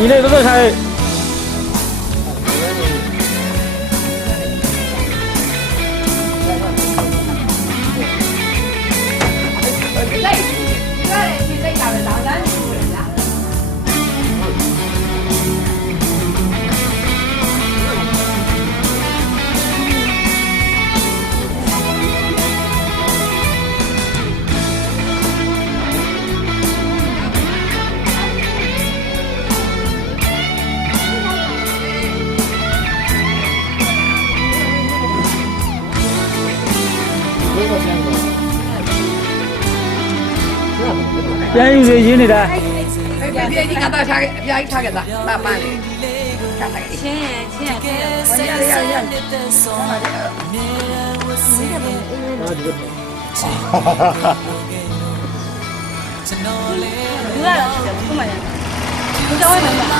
你那个多少？ပြန်ယူရင်းနေတာ别你看到啥个，别一查个啥，那办的，看那个。钱，不来了，不买了，不叫外卖吧。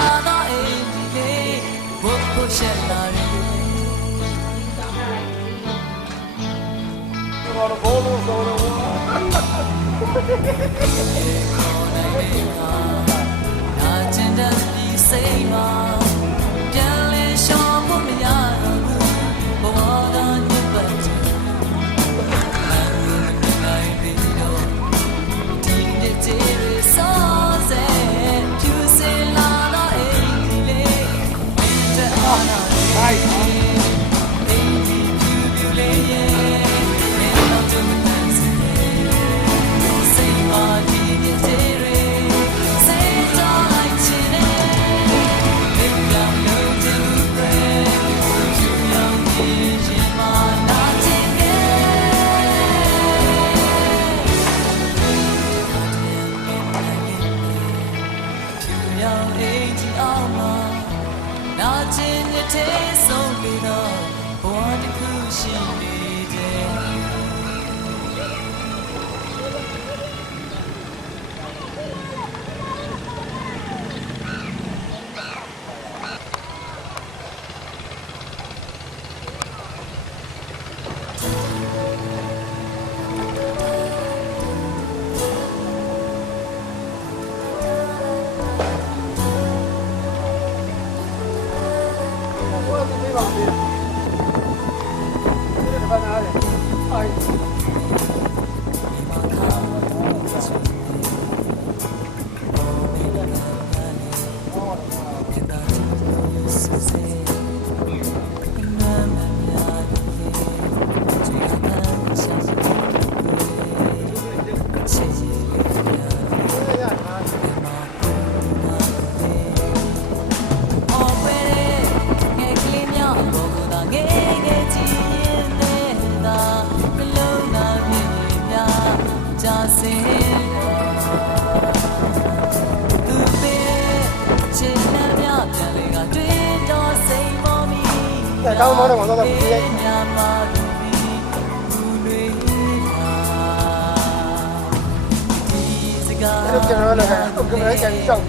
刚刚的广告的不对。这个人那个，我跟人家上比。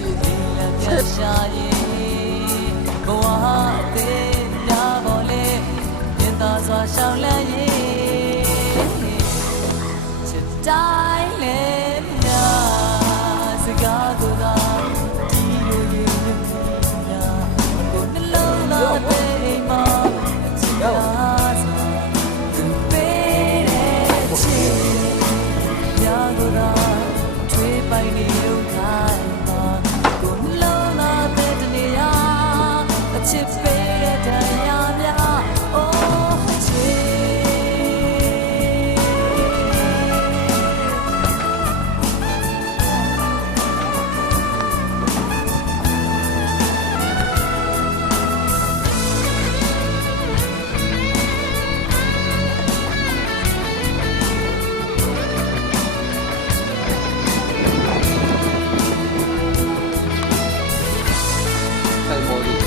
ဆိုင်ပေါ်ကြီး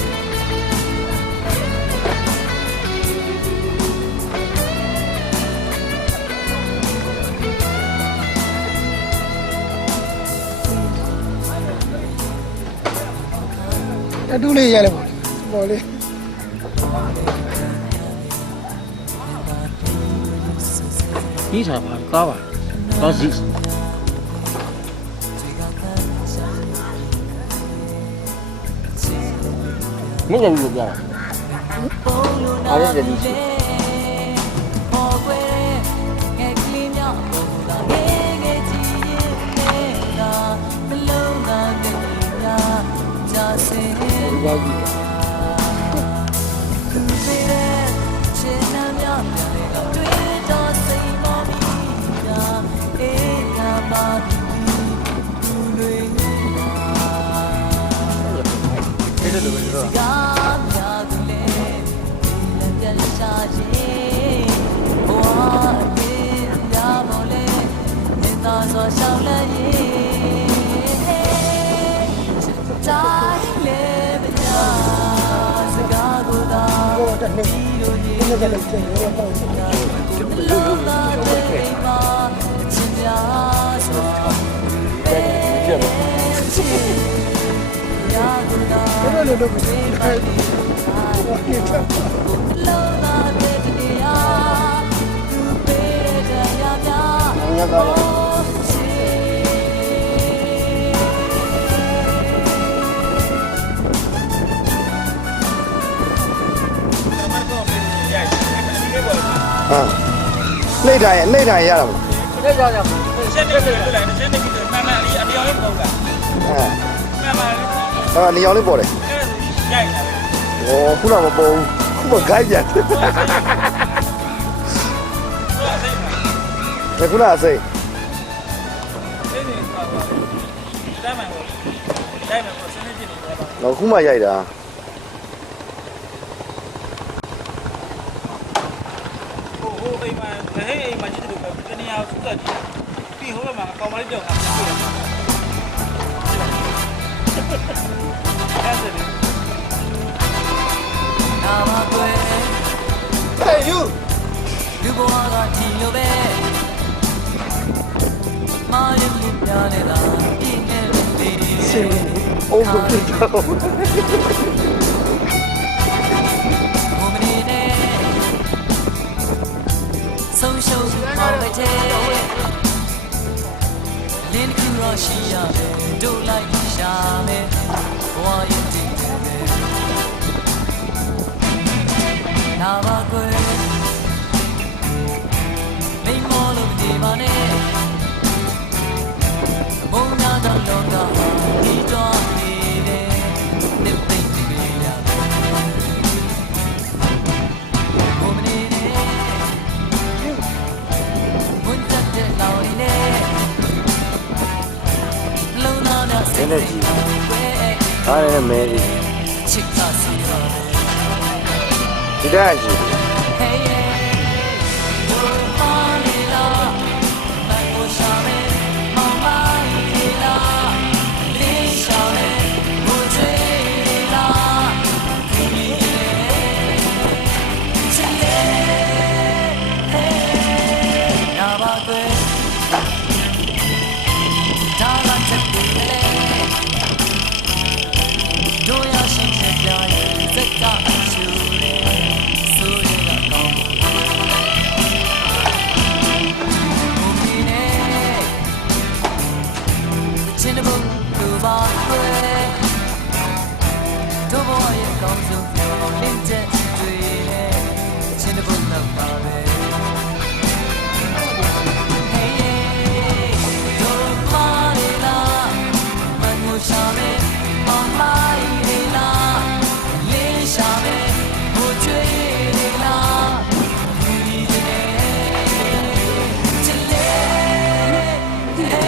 အတူလေးရတယ်ပေါ့လေ ဒီစားပါကားပါတော့စီမင်းကဘူးပြောတာအားရတဲ့ဒီဘာကြီးအဲ့ဒါလိုပဲတော့တော့တက်နေဒီနေ့ကလည်းကျင်းနေတော့ပေါ့ဘယ်လိုလုပ်လဲငါကတော့ဟာနှိမ့်ထိုင်ရတာမ ဒီကြောင်ကြောင် ရှင်းနေတယ်လို့လည်းရှင်းနေပြီမှန်မှန်အပြောင်းလေးပုံလား လား မှန်မှန် ဟာနေအောင်လေးပေါ်တယ် ရိုက်တာ โอ้ခုနကမပေါ်ခုမခိုင်းပြန်တယ်ခုနအစိမ့် စိတ်နေပါပါတိုင်းမှန်ပေါ့တိုင်းမှန်ပေါ့စနေကြည့်နေတယ်ပါ တော့ခုမှရိုက်တာ ဟိုအိမ်မှာဟဲ့အိမ်မှာကြည့်တယ်လို့တနည်းအားစုကကြည့်ပြီးဟိုမှာကောင်မလေးကြောက်တာတွေ့တယ်အဲ့ဒါ ဟေးယူ လူဘဝကထီလိုပဲမာရင်းမှုပြနေတာပြင်းနေလေ ရှင်အိုးကိုပြတော့ ဘုံမနေနဲ့ဆုံးရှုံးပေါ်တဲ့လင်းကူရရှိရမယ်တို့လိုက်ရှာမယ်ဘဝရဲ့တည်တယ်နာပါကွယ်မိမောလို့ဒီပါနဲ့ဘုံနာတော်လောကဒီတော့နေတယ်နေသိနေရဘုံမနေနဲ့ဘုံတက်တဲ့လောင်နဲ့လုံးနာနဲ့စိတ်နဲ့အားရမဲကြီး ချစ်တာစီရော ဒီတက်ကြီး Hey, you're funny, love. My wish I'm in my mind, love. Lisa, would you love? Hey, now I'm good. Darling, take me away. Do you see the giant that got you there? So you got gone. ချင်းတဘုံလူပါခွဲတို့ဘဝရဲ့ကောင်းဆုံးပြောလင်းချက်တွေနဲ့ချင်းတဘုံနောက်ပါပဲ Hey,တို့ပါလေလားမန်မိုရှာမဲမမိုင်းလေလားလေးရှာမဲဘိုးကျွေးလေလားဒီတဲ့ချစ်လေ Hey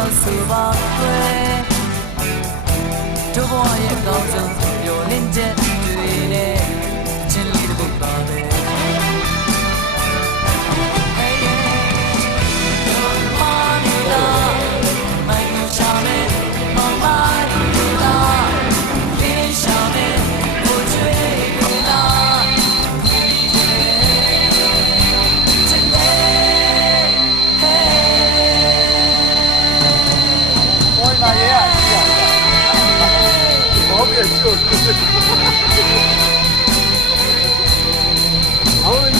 လောက်ဆိုပါကွယ်တို့ဘဝရဲ့အကောင်းဆုံးမျောလင့်ချက်တွေနဲ့ချင်းလေးတစ်ခုပါပဲ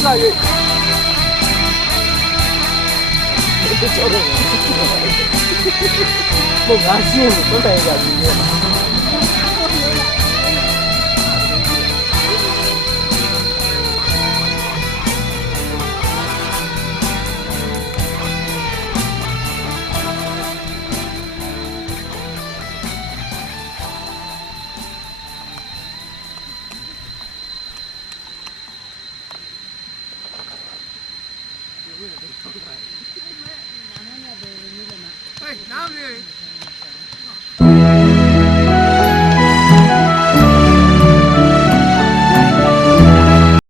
那也，这叫什么？不甘心，不带个今天。哎，哪里？